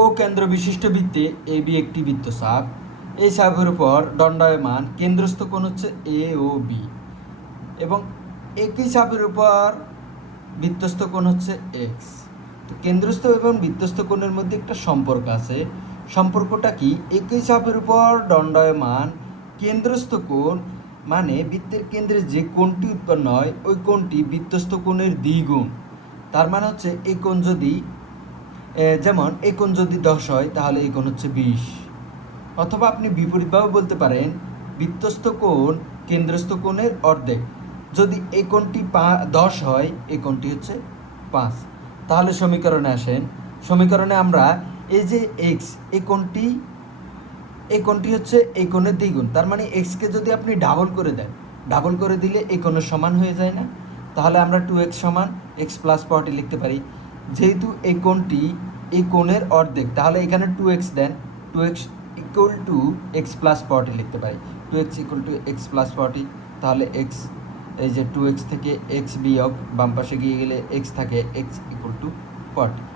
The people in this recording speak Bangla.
ও কেন্দ্র বিশিষ্ট বৃত্তে এ বি একটি বৃত্তচাপ। এই চাপের উপর দণ্ডায়মান কেন্দ্রস্থ কোণ হচ্ছে এ ও বি এবং একই চাপের উপর বৃত্তস্থ কোণ হচ্ছে এক্স। তো কেন্দ্রস্থ এবং বৃত্তস্থ কোণের মধ্যে একটা সম্পর্ক আছে। সম্পর্কটা কি? একই চাপের উপর দণ্ডায়মান কেন্দ্রস্থ কোণ মানে বৃত্তের কেন্দ্রে যে কোণটি উৎপন্ন হয় ওই কোণটি বৃত্তস্থ কোণের দ্বিগুণ। তার মানে হচ্ছে এই কোণ যদি যেমন এই কোণ যদি 10 হয় তাহলে এই কোণ হচ্ছে 20। অথবা আপনি বিপরীতভাবে বলতে পারেন বৃত্তস্থ কোণ কেন্দ্রস্থ কোণের অর্ধেক। যদি এই কোণটি 10 হয় এই কোণটি হচ্ছে 5। তাহলে সমীকরণে আসেন। সমীকরণে আমরা এই যে এক্স এই কোণটি হচ্ছে এই কোণের দ্বিগুণ। তার মানে এক্সকে যদি আপনি ডাবল করে দেন, ডাবল করে দিলে এই কোণের সমান হয়ে যায় না? তাহলে আমরা 2x সমান x প্লাস 40 লিখতে পারি। যেহেতু এই কোণটি এই কোণের অর্ধেক তাহলে এখানে 2x then, 2x equal to x plus 40 লিখতে পারি। 2x equal to x plus 40। তাহলে এক্স এই যে 2x থেকে এক্স বিয়োগ বাম পাশে গিয়ে গেলে এক্স থাকে, এক্স ইকুয়াল টু 40।